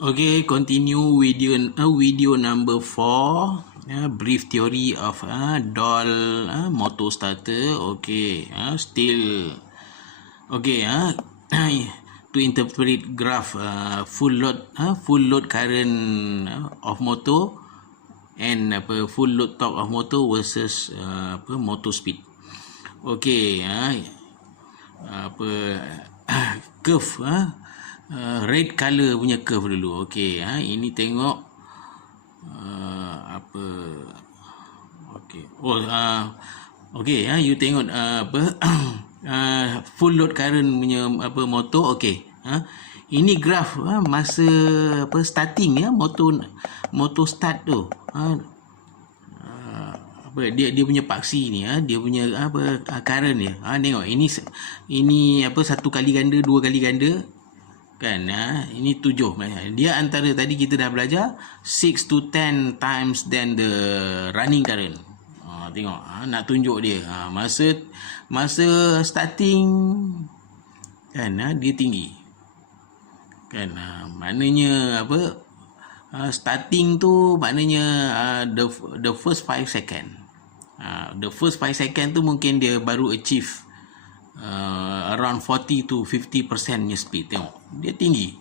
Okay, continue video number 4. Brief theory of doll motor starter. Okay, still okay. To interpret graph full load current of motor and full load torque of motor versus motor speed. Okay, curve red color punya curve dulu. Okey, ini tengok apa okey. Okey, you tengok full load current punya motor. Okey, ini graf masa starting motor start tu. Dia punya paksi ni, dia punya current dia. Tengok ini satu kali ganda, dua kali ganda kan, ini 7. Dia antara tadi kita dah belajar 6 to 10 times than the running current. Tengok, nak tunjuk dia masa starting kan, dia tinggi kan, maknanya starting tu maknanya the first 5 second. The first 5 second tu mungkin dia baru achieve around 40 to 50% nya speed. Tengok, dia tinggi.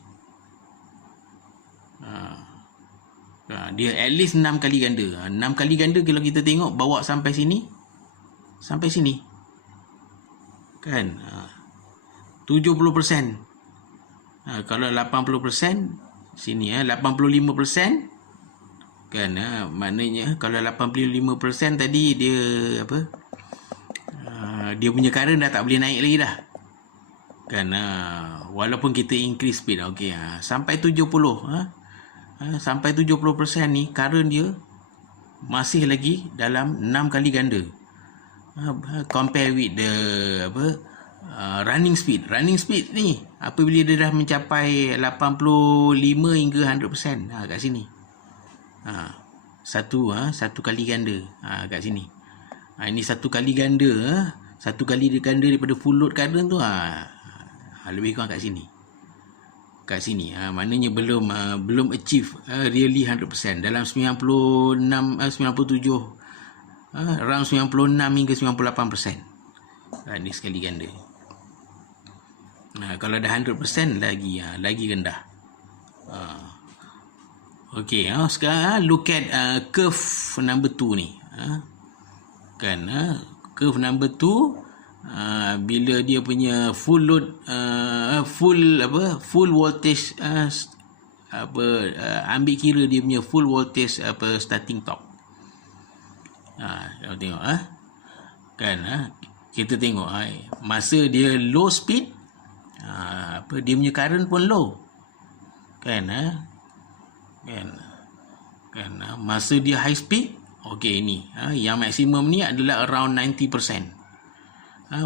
Dia at least 6 kali ganda. 6 kali ganda kalau kita tengok bawa sampai sini kan, 70%. Kalau 80% sini 85% kan, maknanya kalau 85% tadi dia dia punya current dah tak boleh naik lagi dah kan, walaupun kita increase speed. Okey, sampai 70 sampai 70% ni current dia masih lagi dalam 6 kali ganda compare with the running speed ni apabila dia dah mencapai 85 hingga 100% kat sini. Satu kali ganda kat sini. Ini satu kali ganda, satu kali ganda daripada full load current tu, lebih kurang kat sini. Maknanya belum achieve really 100%. Dalam 97 around 96 hingga 98%. Ini sekali ganda. Kalau dah 100% lagi rendah. Okey, sekarang look at curve number 2 ni. Kan, curve number 2 bila dia punya full load full voltage ambil kira dia punya full voltage starting torque. Tengok kan, kita tengok masa dia low speed dia punya current pun low kan, kan masa dia high speed. Okey, ni yang maksimum ni adalah around 90%.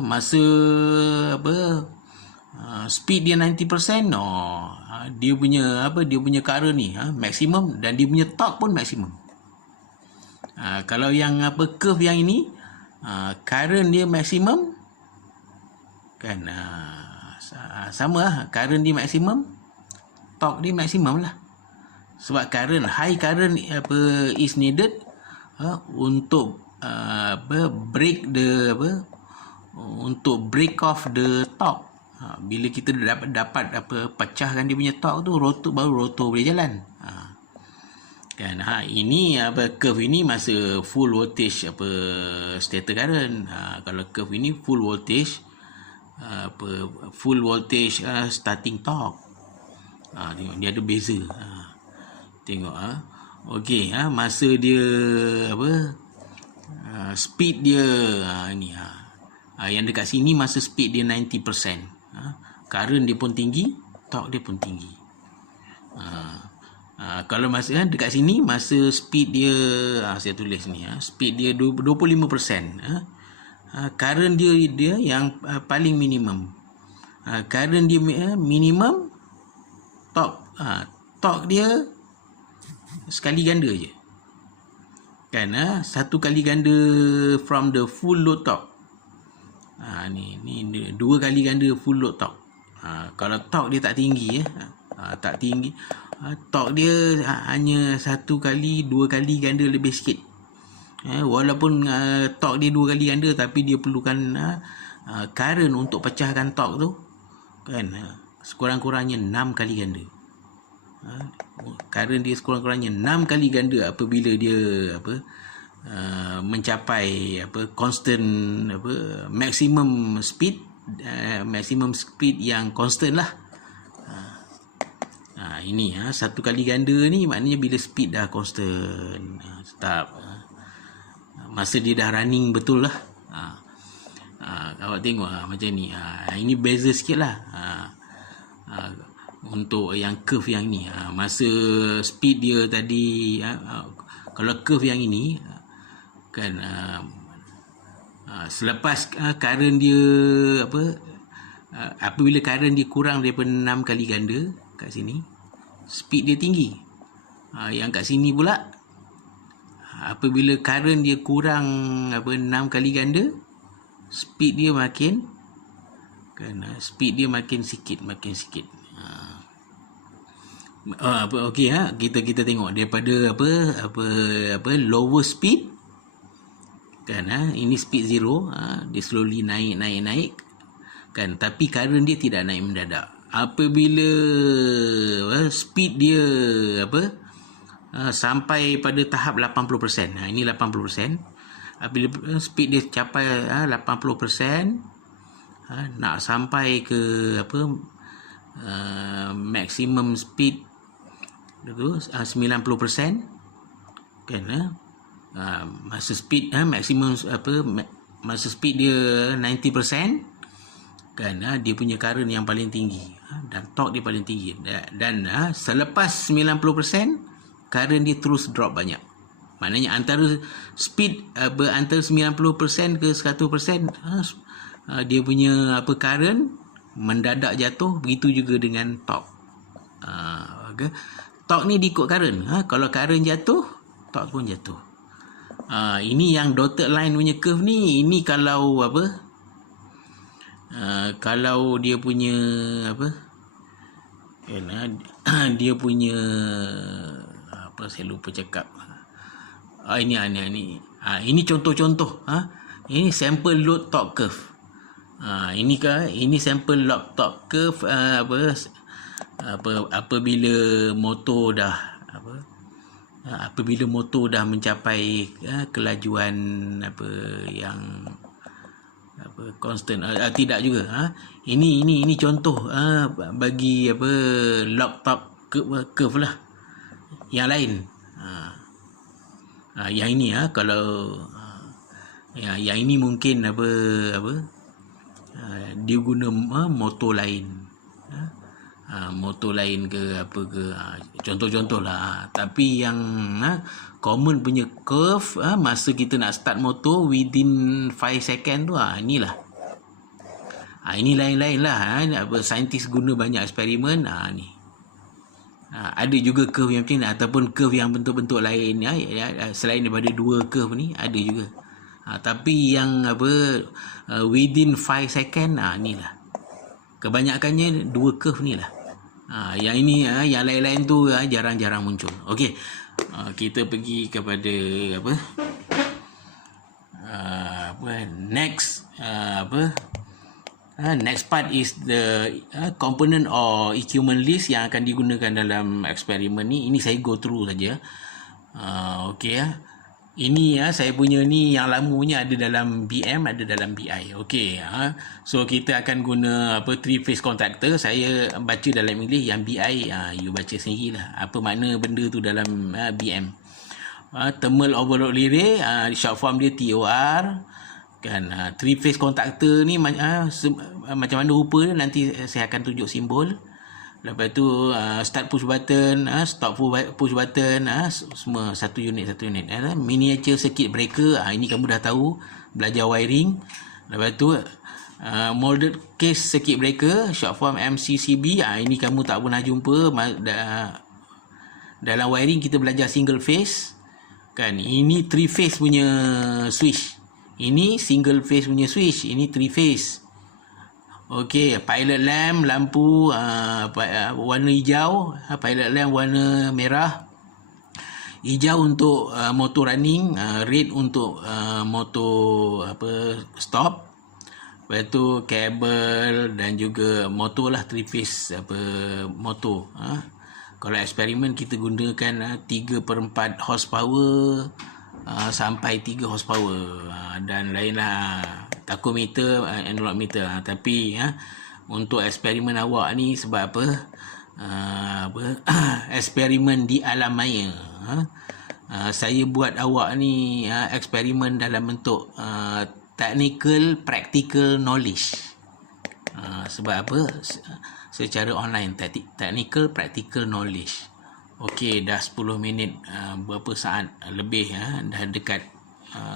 Masa speed dia 90%, dia punya current ni maksimum dan dia punya torque pun maksimum. Kalau yang curve yang ini current dia maksimum kan, sama current dia maksimum, torque dia maksimum lah. Sebab high current is needed untuk break off the torque. Bila kita dapat pecahkan dia punya torque tu, baru rotor boleh jalan. Kan, ini curve ini masa full voltage stator current. Kalau curve ini full voltage starting torque. Tengok dia ada beza. Tengok okey, masa dia speed dia ni yang dekat sini masa speed dia 90%, current dia pun tinggi, torque dia pun tinggi. Kalau masa dekat sini masa speed dia saya tulis ni, speed dia 25%, current dia yang paling minimum, current dia minimum, torque dia sekali ganda je kan, satu kali ganda from the full load torque. Ni dua kali ganda full load torque. Kalau torque dia tak tinggi torque dia hanya 1 kali 2 kali ganda lebih sikit. Walaupun torque dia 2 kali ganda, tapi dia perlukan current untuk pecahkan torque tu kan, sekurang-kurangnya 6 kali ganda. Current dia sekurang-kurangnya 6 kali ganda apabila dia mencapai constant maximum speed yang constant lah. Ini 1 kali ganda ni maknanya bila speed dah constant, start masa dia dah running betul lah. Awak tengok macam ni. Ini beza sikit lah untuk yang curve yang ni. Masa speed dia tadi, kalau curve yang ini kan, selepas current dia apabila current dia kurang daripada 6 kali ganda kat sini, speed dia tinggi. Yang kat sini pula apabila current dia kurang 6 kali ganda, speed dia makin sikit. Okey, kita tengok daripada lower speed kan, ini speed 0, dia slowly naik kan, tapi current dia tidak naik mendadak. Apabila speed dia sampai pada tahap 80%, ini 80%. Apabila speed dia capai 80%, nak sampai ke maximum speed itu 90% kan, masa speed masa speed dia 90% kan, dia punya current yang paling tinggi dan torque dia paling tinggi, dan selepas 90% current dia terus drop banyak. Maknanya antara speed antara 90% ke 100%, dia punya current mendadak jatuh. Begitu juga dengan torque. Torque ni diikut current. Kalau current jatuh, torque pun jatuh. Ini yang dotted line punya curve ni, ini kalau kalau dia punya dia punya saya lupa cakap. Ini contoh-contoh. Ini sample load torque curve. Ini sample load torque curve apabila motor dah mencapai kelajuan yang constant. Tidak juga. Ini contoh bagi lock top curve lah. Yang lain yang ini kalau yang ini mungkin dia guna motor lain, motor lain ke contoh-contoh lah. Tapi yang common punya curve, masa kita nak start motor within 5 second tu, inilah. Ini lain-lain lah. Saintis guna banyak eksperimen. Ni ada juga curve yang macam ni, ataupun curve yang bentuk-bentuk lain selain daripada 2 curve ni ada juga. Tapi yang within 5 second, ni lah kebanyakannya 2 curve ni lah. Yang ini yang lain-lain tu jarang-jarang muncul. Okey, kita pergi kepada next next part is the component or equipment list yang akan digunakan dalam eksperimen ni. Ini saya go through saja. Okey, ini saya punya ni yang lama punya ada dalam BM, ada dalam BI. Okey, so kita akan guna 3 phase contactor. Saya baca dalam English, yang BI you baca sendirilah apa makna benda tu dalam BM. Thermal overload relay, short form dia TOR kan. 3 phase contactor ni macam mana rupa dia nanti saya akan tunjuk simbol. Lepas tu start push button, stop push button, semua satu unit. Miniature circuit breaker, ini kamu dah tahu belajar wiring. Lepas tu molded case circuit breaker, short form MCCB, ini kamu tak pernah jumpa. Dalam wiring kita belajar single phase kan. Ini 3 phase punya switch. Ini single phase punya switch, ini 3 phase. Okey, pilot lamp lampu warna hijau, pilot lamp warna merah. Hijau untuk motor running, red untuk motor stop. Lepas tu kabel dan juga motor lah, 3-phase motor. Kalau eksperimen kita gunakan 3/4 horsepower sampai 3 horsepower, dan lain lah, tachometer, analog meter. Tapi untuk eksperimen awak ni sebab eksperimen di alam maya. Saya buat awak ni eksperimen dalam bentuk technical practical knowledge. Sebab apa? Secara online, technical practical knowledge. Okey, dah 10 minit, berapa saat lebih, dah dekat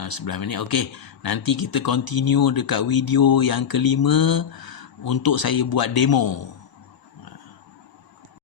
11 minit. Okey, nanti kita continue dekat video yang kelima untuk saya buat demo.